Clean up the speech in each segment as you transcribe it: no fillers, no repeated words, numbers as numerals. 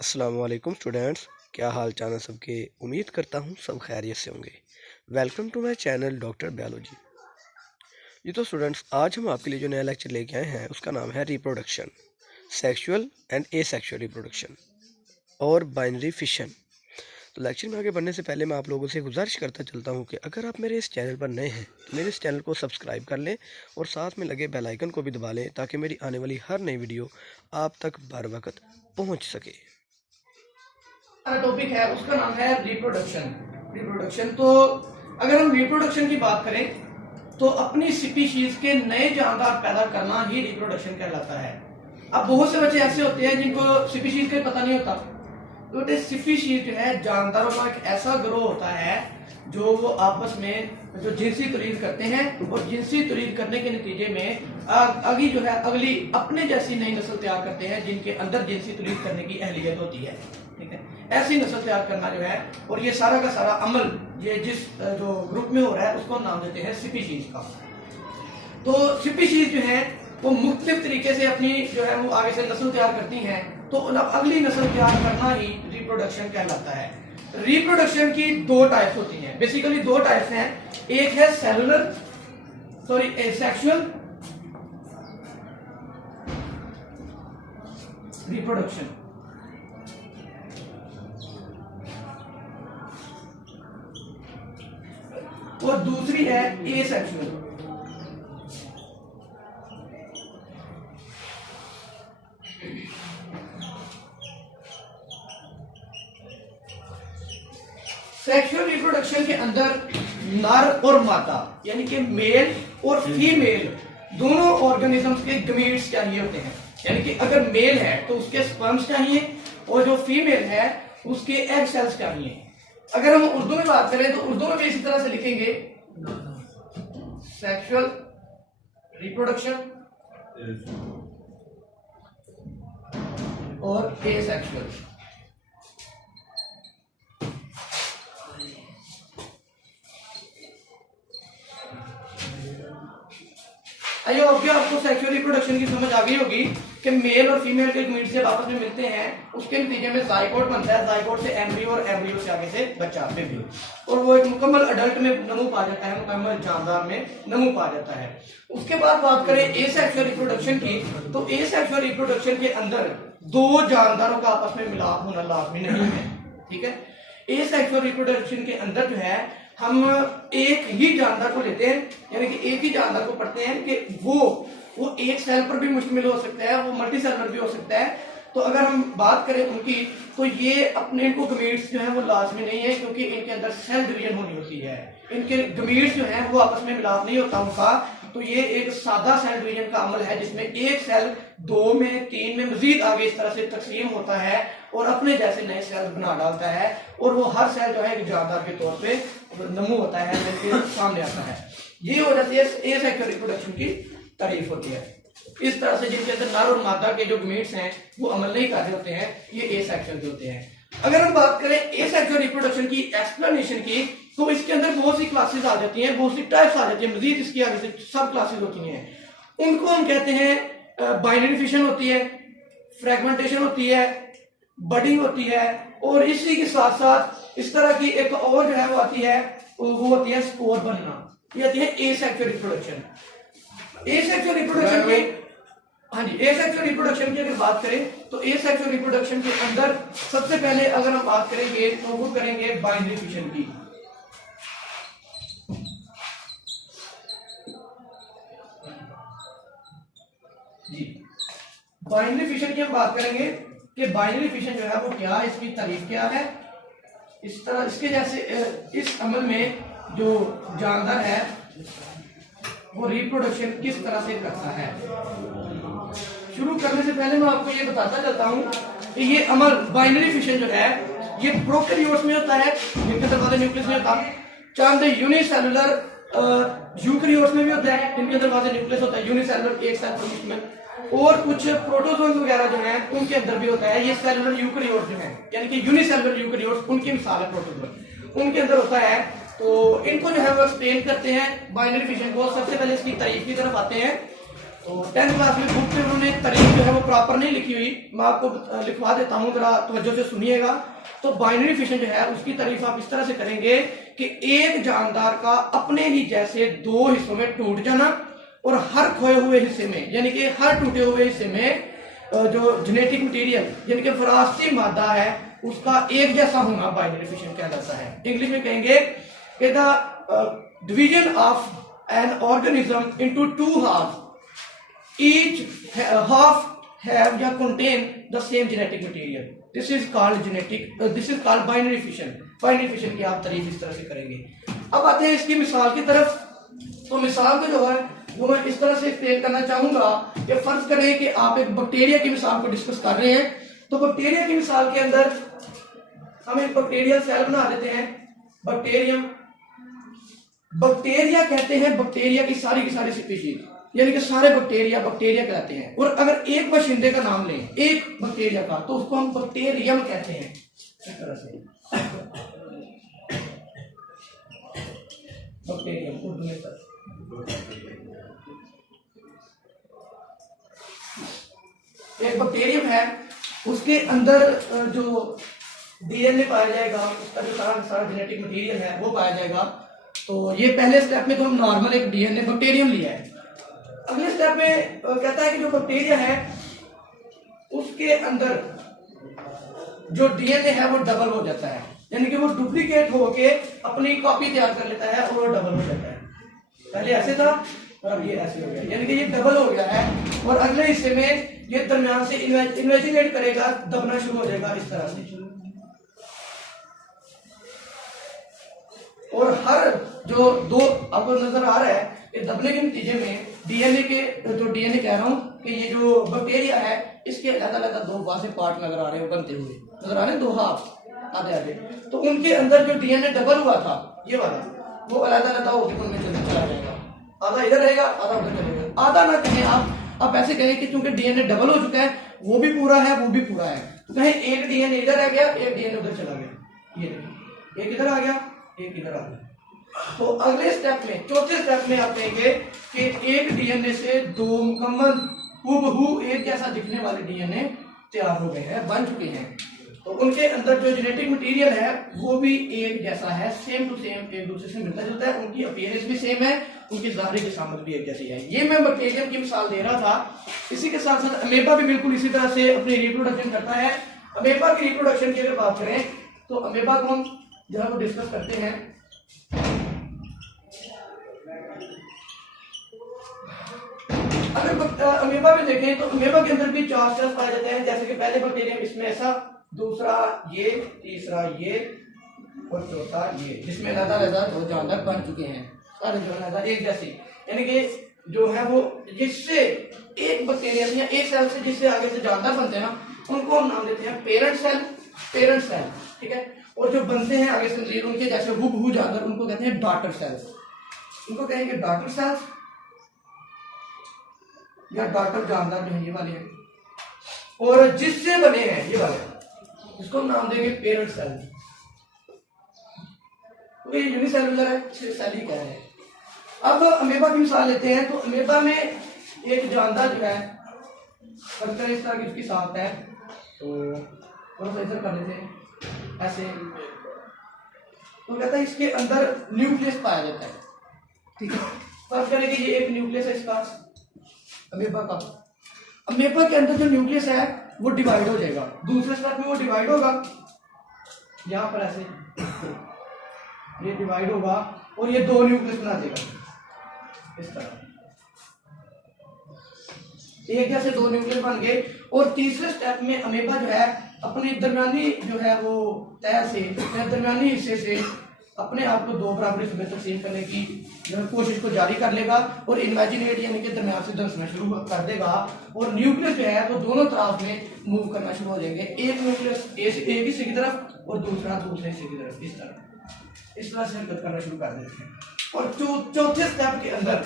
अस्सलाम वालेकुम स्टूडेंट्स। क्या हाल चाल है सबके। उम्मीद करता हूँ सब खैरियत से होंगे। Welcome to my channel doctor biology. जी तो स्टूडेंट्स, आज हम आपके लिए जो नया लेक्चर लेके आए हैं उसका नाम है reproduction, sexual and asexual reproduction और बाइनरी फिशन। तो लेक्चर में आगे बढ़ने से पहले मैं आप लोगों से गुजारिश करता चलता हूँ कि अगर आप मेरे इस चैनल पर नए हैं तो मेरे इस चैनल को सब्सक्राइब कर लें और साथ में लगे बेल आइकन को भी दबा लें ताकि मेरी आने वाली हर नई वीडियो आप तक बर वक्त पहुँच सके। टॉपिक है उसका नाम है रिप्रोडक्शन। तो अगर हम रिप्रोडक्शन की बात करें तो अपनी स्पीशीज के नए जानदार पैदा करना ही रिप्रोडक्शन कहलाता है। अब बहुत से बच्चे ऐसे होते हैं जिनको स्पीशीज का पता नहीं होता। तो स्पीशीज जो है जानदारों का एक ऐसा ग्रोह होता है जो वो आपस में जो जिनसी तौलीद करते हैं और जिनसी तौलीद करने के नतीजे में अगली अपने जैसी नई नस्ल तैयार करते हैं जिनके अंदर जिनसी तौलीद करने की अहलियत होती है। ठीक है, ऐसी नस्ल तैयार करना जो है और ये सारा का सारा अमल ये जिस जो ग्रुप में हो रहा है उसको हम नाम देते हैं स्पीशीज का। तो स्पीशीज जो है वो मुख्तलिफ तरीके से अपनी जो है वो आगे से नस्ल तैयार करती हैं। तो अगली नस्ल तैयार करना ही रिप्रोडक्शन कहलाता है। रिप्रोडक्शन की दो टाइप्स होती हैं, बेसिकली दो टाइप्स हैं। एक है एसेक्सुअल रिप्रोडक्शन और दूसरी है एसेक्सुअल। सेक्सुअल रिप्रोडक्शन के अंदर नर और मादा यानी कि मेल और फीमेल दोनों ऑर्गेनिजम्स के गमीट्स चाहिए होते हैं। यानी कि अगर मेल है तो उसके स्पर्म्स चाहिए और जो फीमेल है उसके एग सेल्स चाहिए। अगर हम उर्दू में बात करें तो उर्दू में भी इसी तरह से लिखेंगे सेक्सुअल रिप्रोडक्शन और एसेक्सुअल। आइए आपको सेक्सुअल रिप्रोडक्शन की समझ आ गई होगी कि मेल और फीमेल के गमीट्स जब आपस में मिलते हैं उसके नतीजे में जाइगोट बनता है। जाइगोट से एम्ब्रियो और एम्ब्रियो से आगे से बच्चा बेबी और वो एक मुकम्मल अडल्ट में नमू पा जाता है, मुकम्मल जानदार में नमू पा जाता है। उसके बाद बात करें एसेक्सुअल रिप्रोडक्शन की, तो एसेक्सुअल रिप्रोडक्शन के अंदर दो जानदारों का आपस में मिलाप होना लाजमी नहीं है। ठीक है, एसेक्सुअल रिप्रोडक्शन के अंदर जो है हम एक ही जानदार को लेते हैं, यानी कि एक ही जानदार को पढ़ते हैं कि वो एक सेल पर भी मुश्तमिल हो सकता है, वो मल्टी सेलुलर भी हो सकता है। तो अगर हम बात करें उनकी तो ये अपने इनको गमीट्स जो है वो लाजमी नहीं है क्योंकि इनके अंदर सेल डिवीजन होनी होती है। इनके गमीट्स जो है वो आपस में मिलाप नहीं होता उनका। तो ये एक सादा सेल डिवीजन का अमल है जिसमें एक सेल 2 में 3 में मजीद आगे इस तरह से तकसीम होता है और अपने जैसे नए सेल बना डालता है और वो हर सेल जो है एक जानदार के तौर पे नमू होता है, सामने आता है। ये वजह से एसेक्सुअल रिप्रोडक्शन की तारीफ होती है। इस तरह से जिनके अंदर नर और मादा के जो गमीट्स हैं वो अमल नहीं कर रहे होते हैं, ये एसेक्सुअल के होते हैं। अगर हम बात करें एसेक्सुअल रिप्रोडक्शन की एक्सप्लेनेशन की तो इसके अंदर बहुत सी क्लासेस आ जाती हैं, बहुत सी टाइप्स आ जाती हैं, मजीद इसकी आगे से सब क्लासेस होती हैं। उनको हम कहते हैं बाइनरी फिशन होती है, फ्रेगमेंटेशन होती है, बडिंग होती है और इसी के साथ साथ इस तरह की एक और जो है वो आती है, वो होती है स्पोर बनना। ये आती है एसेक्सुअल रिप्रोडक्शन। एसेक्सुअल रिप्रोडक्शन की एसेक्सुअल रिप्रोडक्शन की अगर बात करें तो एसेक्सुअल रिप्रोडक्शन के अंदर सबसे पहले अगर हम बात करेंगे तो वो करेंगे बाइनरी फिशन की। जी, बाइनरी फिशन की हम बात करेंगे कि बाइनरी फिशन जो है वो क्या है, इसकी तारीफ क्या है। इस तरह इसके जैसे इस अमल में जो जानदार है वो रिप्रोडक्शन किस तरह से करता है। शुरू करने से पहले मैं आपको ये बताता चलता हूं कि ये अमल बाइनरी फिशन जो है ये प्रोकैरियोट्स में होता है, जिनके दरवाजे न्यूक्लियस में होता है। चंद यूनिसेलुलर यूकैरियोट्स में भी होता है, जिनके दरवाजे न्यूक्लियस होता है, यूनिसेलुलर एक सेल पर मुश्तमिल। और कुछ प्रोटोजोन वगैरह जो है उनके अंदर भी होता है। ये सेलुलर यूकैरियोट्स जो है यानी कि यूनिसेलुलर यूकैरियोट्स उनकी मिसाल है प्रोटोजोन, उनके अंदर होता है। तो इनको जो है वो एक्सप्लेन करते हैं बाइनरी फिशन को। सबसे पहले इसकी तारीफ की तरफ आते हैं तो 10th क्लास में बुक पे उन्होंने तारीख जो है वो प्रॉपर नहीं लिखी हुई, मैं आपको लिखवा देता हूँ, जरा तवज्जो से सुनिएगा। तो बाइनरी फिशन जो है उसकी तारीफ आप इस तरह से करेंगे कि एक जानदार का अपने ही जैसे दो हिस्सों में टूट जाना और हर खोए हुए हिस्से में, यानी कि हर टूटे हुए हिस्से में जो जेनेटिक मटेरियल यानी कि विरासती मादा है उसका एक जैसा होना बाइनरी फिशन कहलाता है। इंग्लिश में कहेंगे कि the division of an organism into two half, each half have या contain the same genetic material. This is called this is called binary fission. Binary fission की आप तारीफ इस तरह से करेंगे। अब आते हैं इसकी मिसाल की तरफ। तो मिसाल को जो है वो मैं इस तरह से एक्सप्लेन करना चाहूंगा कि फर्ज करें कि आप एक बैक्टीरिया की मिसाल को डिस्कस कर रहे हैं। तो बैक्टीरिया की मिसाल के अंदर हम एक बैक्टीरियल सेल बना देते हैं, बैक्टीरियम। बैक्टीरिया कहते हैं बैक्टीरिया की सारी स्पीशीज, यानी कि सारे बैक्टीरिया कहलाते हैं। और अगर एक बाशिंदे का नाम लें, एक बैक्टीरिया का, तो उसको हम बैक्टीरियम कहते हैं। इस तरह से बैक्टीरियम उर्दू में सर। एक बैक्टीरियम है, उसके अंदर जो डीएनए पाया जाएगा, उसका जो सारा जेनेटिक मटेरियल है वो पाया जाएगा। तो ये पहले स्टेप में तो हम नॉर्मल एक डीएनए बैक्टीरियम लिया है। अगले स्टेप में कहता है कि जो बैक्टीरिया है उसके अंदर जो डीएनए है वो डबल हो जाता है, यानी कि वो डुप्लीकेट होके अपनी कॉपी तैयार कर लेता है और वो डबल हो जाता है। पहले ऐसे था और अब ये ऐसे हो गया, यानी कि ये डबल हो गया है। और अगले हिस्से में ये दरमियान से इन्वेजिनेट करेगा, दबना शुरू हो जाएगा इस तरह से। और हर जो दो आपको नजर आ रहा है, ये दबने के नतीजे में डीएनए कह रहा हूँ कि ये जो बैक्टीरिया है इसके अलग दो वासे पार्ट नजर आ रहे हैं, बनते हुए नजर आ रहे हैं, दो हाफ आधे। तो उनके अंदर जो डीएनए डबल हुआ था ये वाला, वो अलग होकर उनमें चला जाएगा। आधा इधर रहेगा, आधा उधर चलेगा। आधा ना कहें आप ऐसे कहें कि चूंकि डीएनए डबल हो चुका है, वो भी पूरा है वो भी पूरा है, तो कहें एक डीएनए इधर आ गया, एक डीएनए उधर चला गया। ये देखिए, एक इधर आ गया, एक इधर आ गया। तो अगले स्टेप में, चौथे स्टेप में आप कहेंगे कि एक डीएनए से दो मुकम्मल हूबहू एक जैसा दिखने वाले डीएनए तैयार हो गए हैं, बन चुके हैं। तो उनके अंदर जो जेनेटिक मटेरियल है वो भी एक जैसा है, सेम टू सेम, एक दूसरे से मिलता जुलता है। उनकी अपीयरेंस भी सेम है, उनकी ज़ाहिरी जिसामत भी एक जैसी है। ये मैं बैक्टीरियम की मिसाल दे रहा था। इसी के साथ साथ अमेबा भी बिल्कुल इसी तरह से अपनी रिप्रोडक्शन करता है। अमेबा की रिप्रोडक्शन की अगर बात करें तो अमेबा को हम जो है वो डिस्कस करते हैं। अगर अमीबा में देखें तो अमीबा के अंदर भी 4 सेल्स पाए जाते हैं, जैसे कि पहले बैक्टीरियम इसमें ऐसा, दूसरा ये, तीसरा ये और चौथा ये, जिसमें अलग दो जानदार बन चुके हैं, सारे जानदार एक जैसे, यानी कि जो है वो जिससे एक बैक्टीरियम या एक सेल से जिससे आगे से जानदार बनते हैं ना, उनको हम नाम देते हैं पेरेंट सेल, ठीक है। और जो बनते हैं आगे से उनके जैसे हूबहू जानदार, उनको कहते हैं डॉटर सेल्स, उनको कहेंगे डॉटर सेल्स या डॉटर जानदार जो है ये वाले हैं। और जिससे बने हैं ये वाले, इसको हम नाम देंगे पेरेंट सेल। तो ये यूनिसेलुलर है, सेल ही कह रहे हैं। अब अमेबा की मिसाल लेते हैं। तो अमेबा में एक जानदार जो है करकर इस तरह की उसकी साथ है, तो थोड़ा सा इधर कर लेते हैं ऐसे। तो कहता है इसके अंदर न्यूक्लियस पाया जाता है, ठीक है। फर्स्ट करें कि ये एक न्यूक्लियस है इसका अमेबा का। अमेबा के अंदर जो न्यूक्लियस है वो डिवाइड हो जाएगा, दूसरे स्टेप में वो डिवाइड होगा, यहाँ पर ऐसे ये डिवाइड होगा और ये दो न्यूक्लियस बना देगा इस तरह, एक जैसे दो न्यूक्लियस बन गए। और तीसरे स्टेप में अमेबा जो है अपनी दरमियानी जो है वो तह से दरमियानी हिस्से से अपने आप को दो बराबर हिस्सों में तकसीम करने की कोशिश को जारी कर लेगा और इमेजिनेट यानी कि दरमियान से धंसना शुरू कर देगा। और न्यूक्लियस जो है वो दोनों तरफ में मूव करना शुरू हो जाएंगे, एक न्यूक्लियस एक हिस्से की तरफ और दूसरा दूसरे हिस्से की तरफ, इस तरह से हरकत करना शुरू कर देते हैं। और चौथे स्टेप के अंदर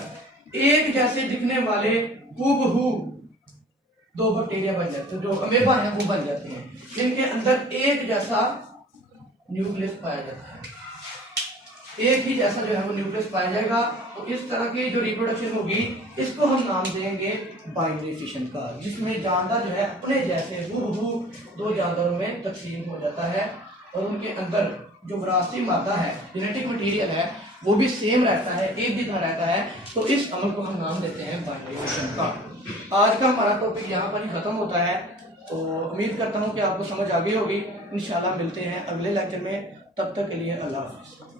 एक जैसे दिखने वाले हूबहू दो बैक्टीरिया बन जाते हैं, जो अमेबा है वो बन जाते हैं, जिनके अंदर एक जैसा न्यूक्लियस पाया जाता है। एक ही जैसा जो है वो न्यूक्लियस पाया जाएगा। तो इस तरह की जो रिप्रोडक्शन होगी इसको हम नाम देंगे बाइनरी फिशन का, जिसमें जानदार जो है अपने जैसे हूबहू दो जानदारों में तकसीम हो जाता है और उनके अंदर जो विरासती मादा है, जेनेटिक मटेरियल है, वो भी सेम रहता है, एक ही तरह रहता है। तो इस अमल को हम नाम देते हैं बाइनरी फिशन का। आज का हमारा टॉपिक यहाँ पर ही खत्म होता है। तो उम्मीद करता हूँ कि आपको समझ आ गई होगी। इंशाल्लाह मिलते हैं अगले लेक्चर में, तब तक के लिए अल्लाह हाफिज़।